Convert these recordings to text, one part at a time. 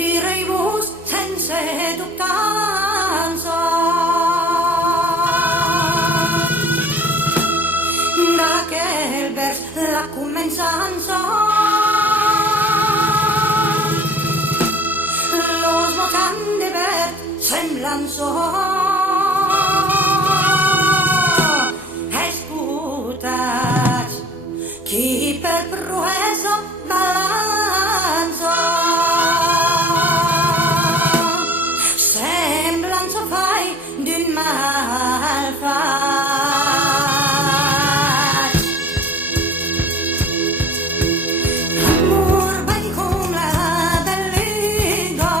Direi vos sense dubtanza d'aquel vers la començança los mots de verd semblen so escutats qui per proesa balança semblança fai d'un mal faig amor vai com la bellina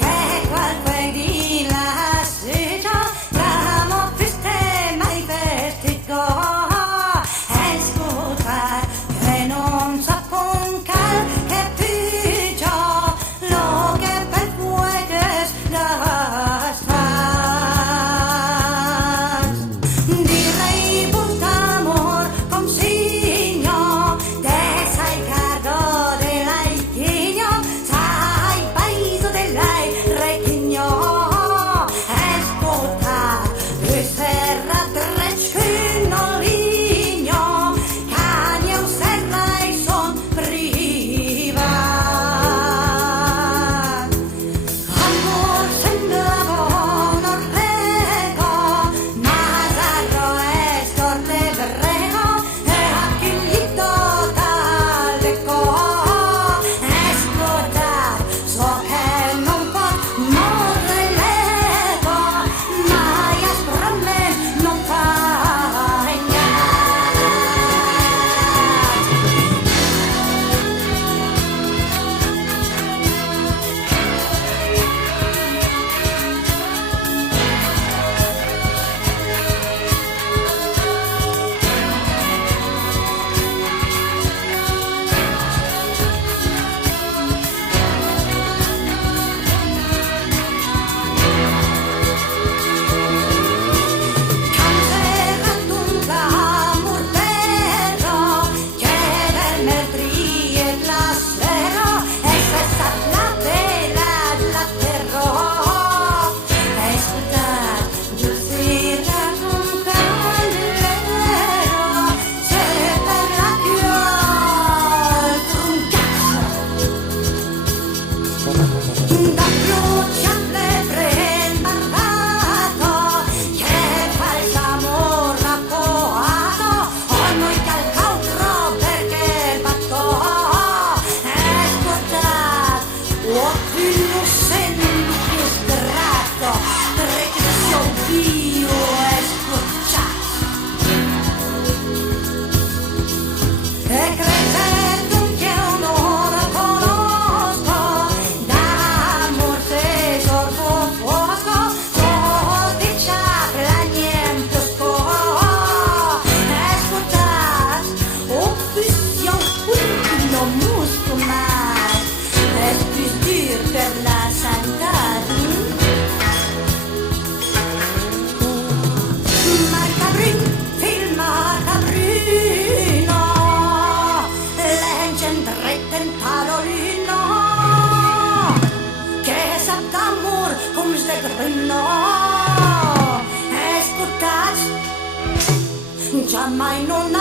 che qualque di la sera l'amo triste mai vestito escutar che non sapon cal che pigia lo che per puedes gastar direi vos d'amor com signo de sai cargo de la iquinho sai païso de la requinho escutar de serra drets que no ligno canyeu serra i son privat amor sembla bon orrego mas arro es torte berrego e aquillito tal de cor escutar so che non pot morre l'ego mai es promet non fa engat cancerat un clamor vero che del metriet l'aspero e cessat la vela la terror escutar giustizia un candelo se per la chiol truncassa da bruciarle pren barbato che fa il amor raccoato o noi calcautro perché il batto escutar o più semplice sgratto perché sia un pio escuchar e credendo che non conosco d'amor se sorgo fosco codicia la niente sco escutar o sia un non musco mai es dir per la sanità Marcabrin, film Marcabrino legend retten talolino che sap d'amor com de grino escutats jamais non